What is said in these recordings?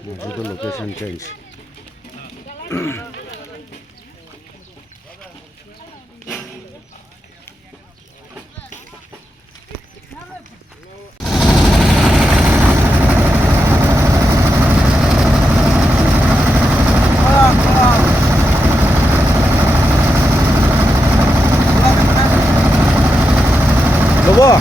Itu location change. Lobo.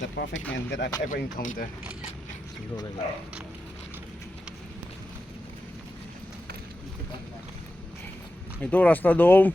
The perfect man that I've ever encountered. Itu rasta dom.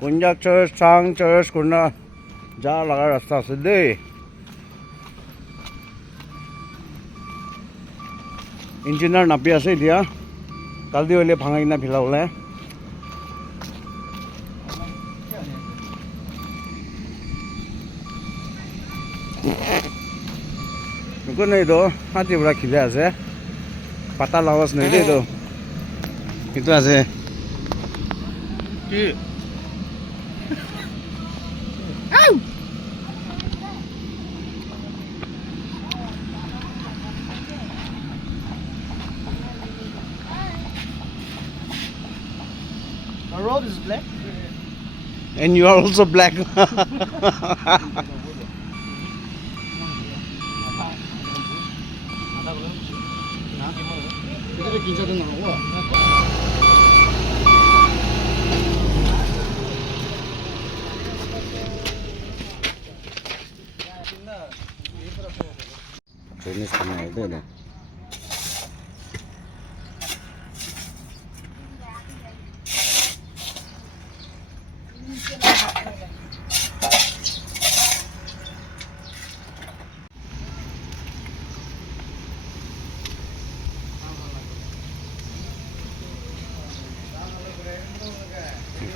Konjak church, Chang church, kuna ja laga rasta sedih. Engineer napi ase dia. Kaldi ole bhangai na philaule. Kau ni tu hati berak kira aje, patah lawas ni tu, itu aje. The road is black. And you are also black. Ini sama itu deh.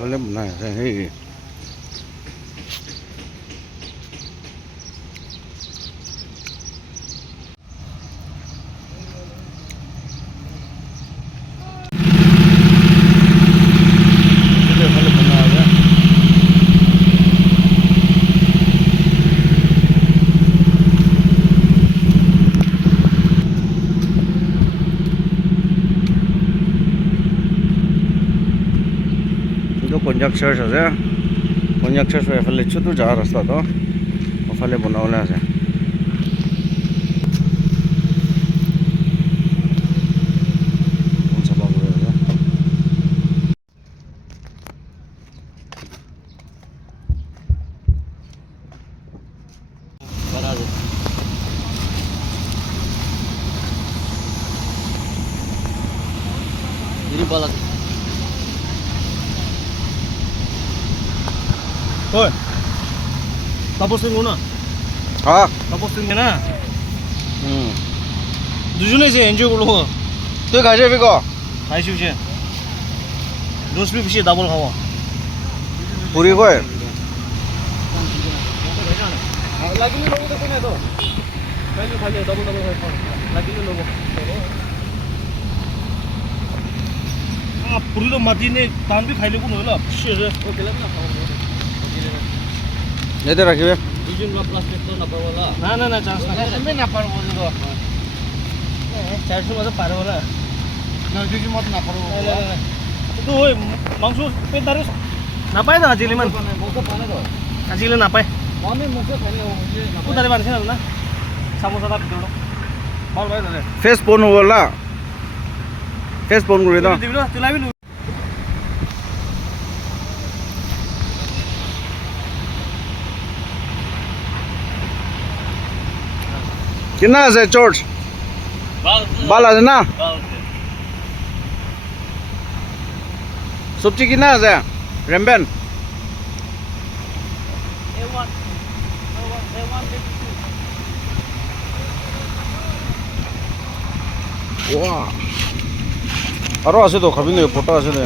এইফালে বনাই আছে সেই এইফালে বনাই আছে Konjac Church আছে Konjac Church এফালে ছোট যাওয়ার রাস্তা তো ওফালে বনাবলে আছে Thôi, tapos din muna. হ্যাঁ Tapos din na. দুজনে যে এনজয় করলো তুই খাইছে বিকো খাইছো যে রোস্ট বিফ বেশি ডাবল খাওয়া পুরি কয় লাগিলে লোক দেখো না তো খাইলে খাইলে ডাবল ডাবল খাই লাগিলে লোক পুরি তো মাটিনে টান বি খাইলে কোন হলো শেরে ও গেলাম না খাওয়া এতে রাখিবে দুজন লা প্লাস্টিক তো না পারওয়ালা না না চান্স না এমনি না পারবো তো 400 মতো পারবো না না দুজন মত না পারবো তো ওই মাংস পেট দাঁড়ে না পায় না আজিলে মান মাংস পায় না তো আজিলে না পায় আমি মাংস খাইলে ও দাঁড়ে বানছে না সামোসাটা ভিতর বল ভাই দাঁড়ে ফেস পন হলা ফেস পন করে দাও দিবি না তুলাবি কিনা আছে চর্চ বাল আছে না সবজি কিনা আছে রেমবেন ওয়া আরো আছে তো খাবি না ফটো আছে না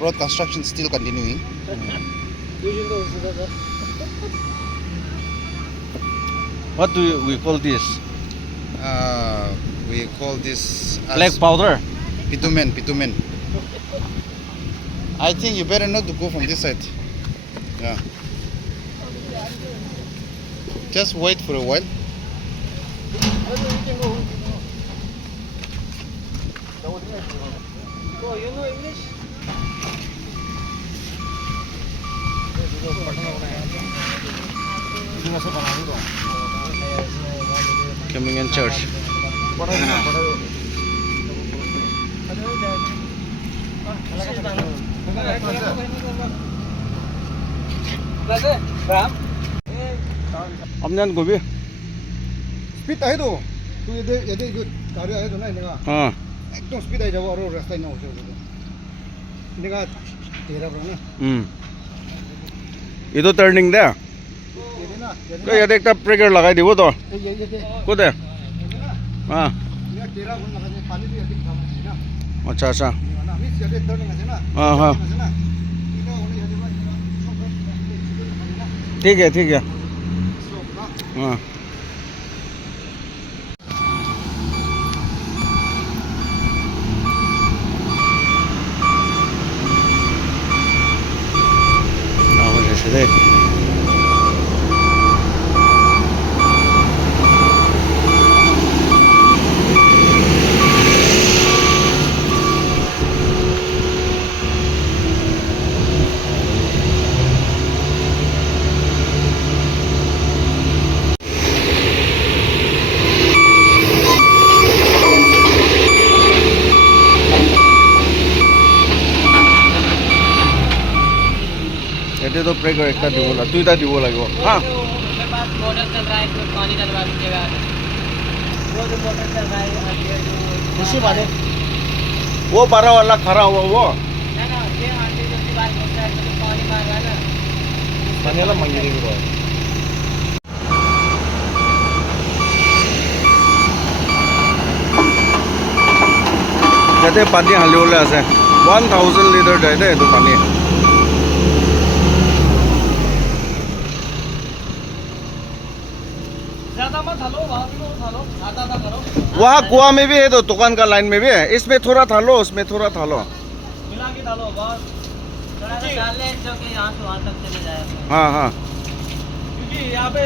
Road construction still continuing. What do we call this? We call this as Black powder. bitumen. I think you better not to go from this side. Yeah. Just wait for a while. Oh, you know English? Coming in church. Amnan gobi. Speed आहे तो तू येते येते गाडी आहे तो नाही निघा हाँ एकदम स्पीड आहे जाऊ और रास्ता नाही होतो निघा तेरा बरं ना ये तो टर्निंग दे येते ना तो ये देखता ब्रेकर लगाई दी वो तो येते को दे हाँ या तेरा बरं ना पाणी बी येते काम आहे ना अच्छा अच्छा ना मी येते टर्निंग आहे ना हाँ हाँ ना ठीक है हाँ Today. ये तो प्रेगर एक दिवला दुईटा দিব লাগিব हां मोटर चल रहा है तो पानी डलवा दीजिएगा वो जो मोटर चल रहा है खुशी मारे वो 12 वाला खड़ा हुआ वो ना ना ये आंटी जो दीवार मोटर है तो पानी मार रहा है ना पानी वाला मंगेरी को ইয়াতে পানী হালিবলৈ আছে 1000 লিটাৰ যায় দেই এইটো পানী ज़्यादा मत डालो वहाँ भी मत डालो आधा आधा करो वहाँ कुआं में भी है तो दुकान का लाइन में भी है इसमें थोड़ा डालो उसमें थोड़ा डालो मिला के डालो बस थोड़ा सा डाल ले जो कि यहाँ से वहाँ तक चले जाए हाँ हाँ क्योंकि यहाँ पे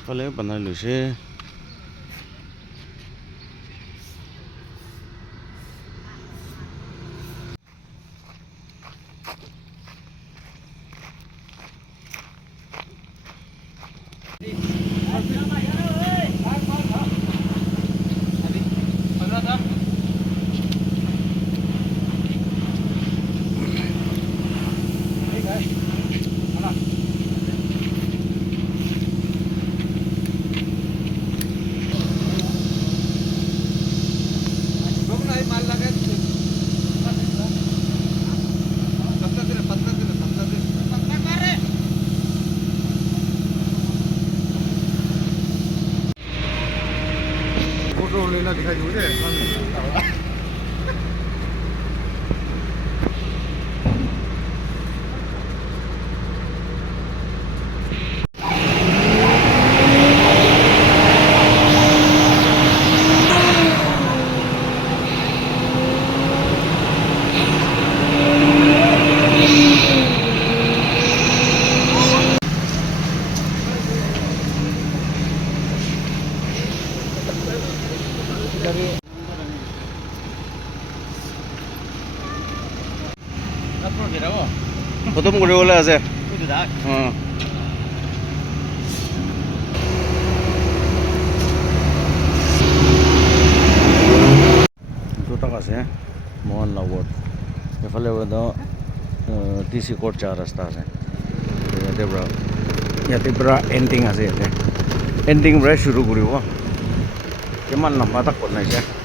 ইফালে বনাই লৈছে फोटो लेना दिखाई मुझे খতম কৰিবলৈ আছে দুটাক আছে মোহন লগত এফালে টিচি কোৰ্ট যোৱা ৰাস্তা আছে ইয়াতে পৰা এণ্ডিং আছে ইয়াতে এণ্ডিং পৰাই শুৰু কৰিব কিমান লম্বা তাক বনাইছে